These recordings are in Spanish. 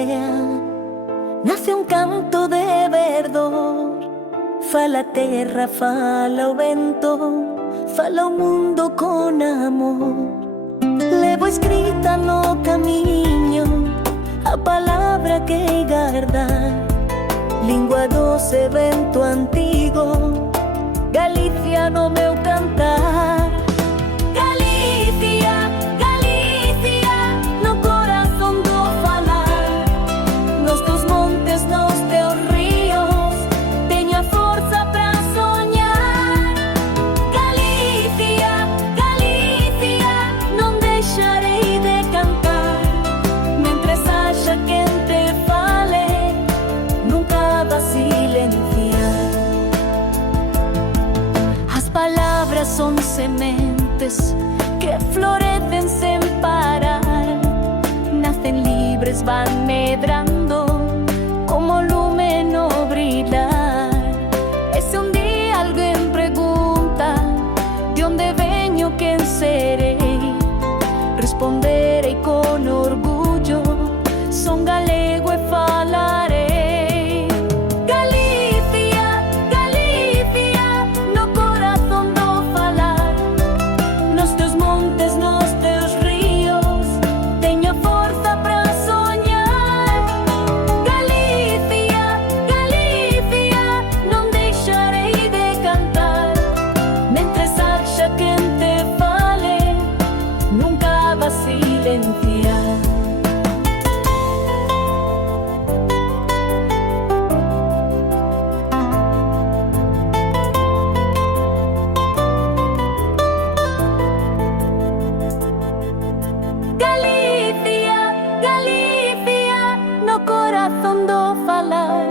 aldea nace un canto de verdor. Fala a terra, fala o vento, fala o mundo con amor. Levo escrita no camiño a palabra que guardar, lingua doce, vento antigo, Galicia no meu cantar. Galicia, Galicia, no corazón do falar, nos teus montes, nos teus ríos, teño a forza pra soñar. Galicia, Galicia, non deixarei de cantar, mentres haxa quen te fale, nunca vas silenciar. As palabras son sementes que florecen sen parar, nacen libres, van medrando como lume no brillar. E se un día alguén pregunta de onde veño, quen serei, responderei con orgullo, son galego e falarei. Galicia, Galicia, no corazón do falar, nos teus montes, nos teus ríos, teño a forza pra soñar. Galicia, Galicia, non deixarei de cantar, mentres haxa quen te fale, nunca vas silenciar. Galicia, Galicia, no corazón do falar,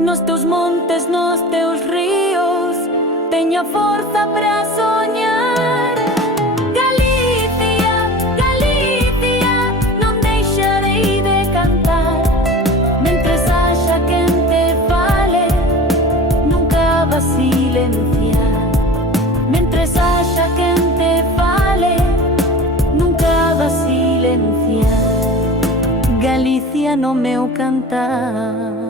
nos teus montes, nos teus ríos, teño a forza pra soñar. Galicia, Galicia, non deixarei de cantar, mentres haxa quen te fale, nunca vas silenciar. Mentres haxa quen te fale, nunca vas silenciar. Galicia no meu cantar.